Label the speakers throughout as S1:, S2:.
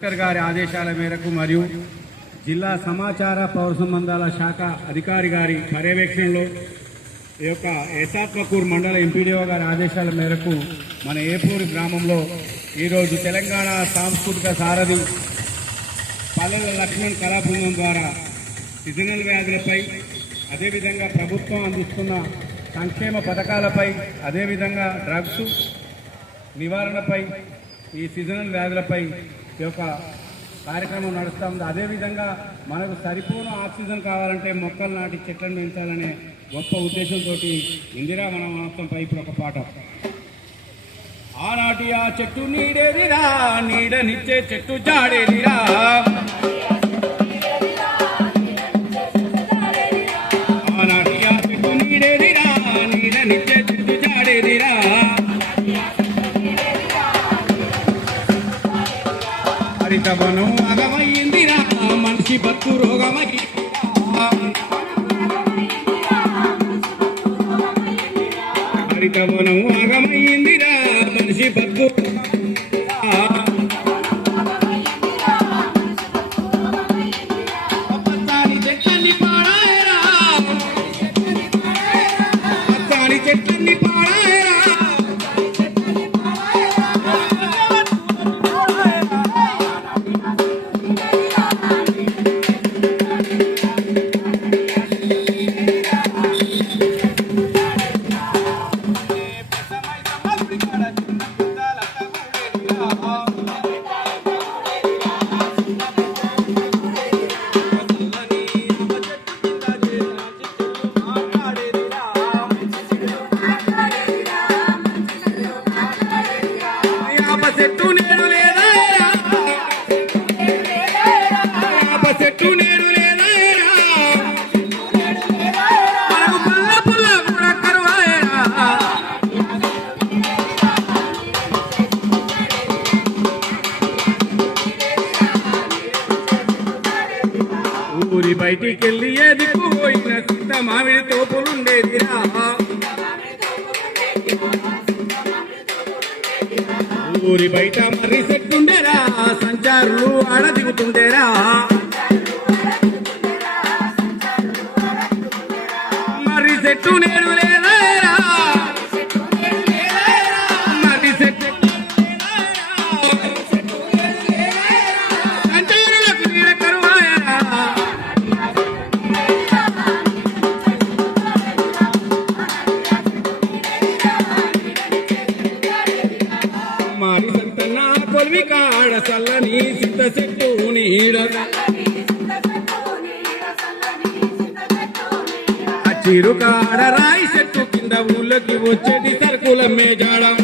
S1: Collector గారి ఆదేశాల మేరకు మరియు జిల్లా సమాచార పౌర సంబంధాల శాఖ అధికారి గారి పర్యవేక్షణలో ఈ యొక్క యశాత్మకూర్ మండల ఎంపీడీఓ గారి ఆదేశాల మేరకు మన ఏపూరు గ్రామంలో ఈరోజు తెలంగాణ సాంస్కృతిక సారథి పల్లెల లక్ష్మణ్ కళాబృందం ద్వారా సీజనల్ వ్యాధులపై అదేవిధంగా ప్రభుత్వం అందిస్తున్న సంక్షేమ పథకాలపై అదేవిధంగా డ్రగ్స్ నివారణపై ఈ సీజనల్ వ్యాధులపై ఈ యొక్క కార్యక్రమం నడుస్తూ ఉంది. అదేవిధంగా మనకు సరిపోను ఆక్సిజన్ కావాలంటే మొక్కలు నాటి చెట్లను పెంచాలనే గొప్ప ఉద్దేశంతో ఇందిరా వనవాసంపై ఇప్పుడు ఒక పాట ఆనాటి ఆ చెట్టు నీడేదిరా నీడనిచ్చే చెట్టు జాడేదిరా. హరితవనం అగమయ్యిందిరా మనిషి బతు రోగమయ్యి హరితవనం అగమయ్యిందిరా మనిషి బతు పచ్చాని చెట్లన్నీ పాడాయరా చెట్లన్నీ పాడాయరా ఊరి బయటికి వెళ్ళి ఎదుకు పోయిన సింత మామిడి తోపులుండేదిరా ఊరి బయట మర్రి చెట్టుండేరా సంచారులు ఆడ దిగుతుండేరా. మర్రి చెట్టు నేడు లేదారా చెట్టు నీడ. ఆ రాయి చెట్టు కింద ఊళ్ళకి వచ్చేది సరుకుల మేజాడం.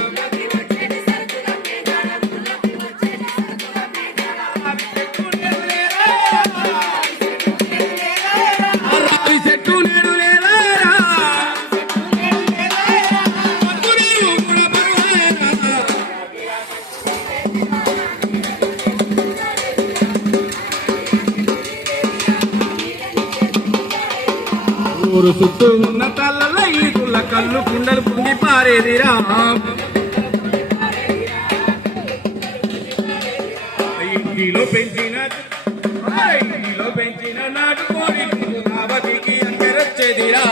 S1: ఊరు చుట్టూ ఉన్న తల్లల ఈదుల కళ్ళు కుండలు పొంగి పారేదిరా ఇంటిలో పెంచిన ఇంటిలో పెంచిన నాటుకోడి నావతికి అంతరొచ్చేదిరా